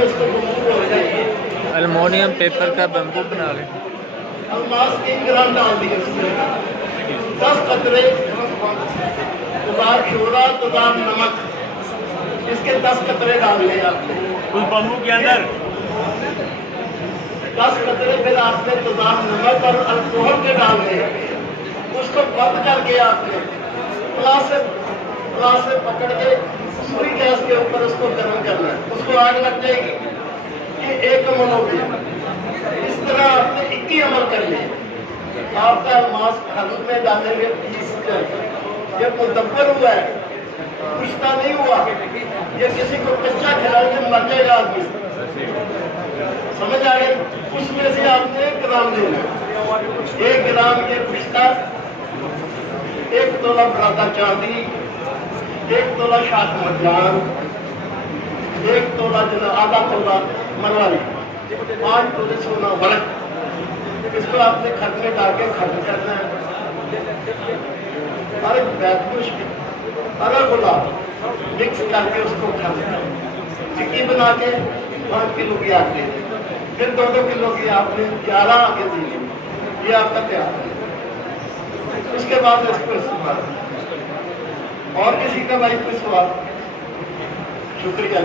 में इसको बम्बू बोलते हैं। एल्युमिनियम पेपर का बम्बू बना लें। अलमास 3 ग्राम डाल दिए उसमें, 10 कतरे शोरा तुदाम नमक, इसके 10 कतरे डाल लिया आपने उस बम्बू के अंदर। 10 कतरे फिर आपने तुदाम नमक और अल्कोहल के डाल दिए। उसको बंद करके आपने प्लास से पकड़ के पूरी गैस के ऊपर उसको गर्म करना है। उसको आग लग जाएगी, ये 1 अमल हो गया। इस तरह आपने 21 अमल कर लिए। आपका अलमास हल्द में डालेंगे 30 कर, ये मुदब्बर हुआ है, कुश्ता नहीं हुआ। ये किसी को कच्चा खिलाएंगे मर जाएगा आदमी, समझ आ गए। उसमें से आपने 1 ग्राम लेना, 1 ग्राम ये पिस्ता, 1 तोला बरादा चांदी, 1 तोला शाख मरजान, 1 तोला आधा तोला मरवारी, 5 तोले सोना वर्क। इसको आपने खत में डाल के खर्च करना है। अरे बैतुश अरे गुलाब मिक्स करके उसको खर्च करना, चिक्की बना के 5 किलो की आटे, फिर 2-2 किलो की आपने 11 आगे दी, ये आपका तैयार है। उसके बाद इसको इस्तेमाल। और किसी का भाई कोई सवाल? शुक्रिया।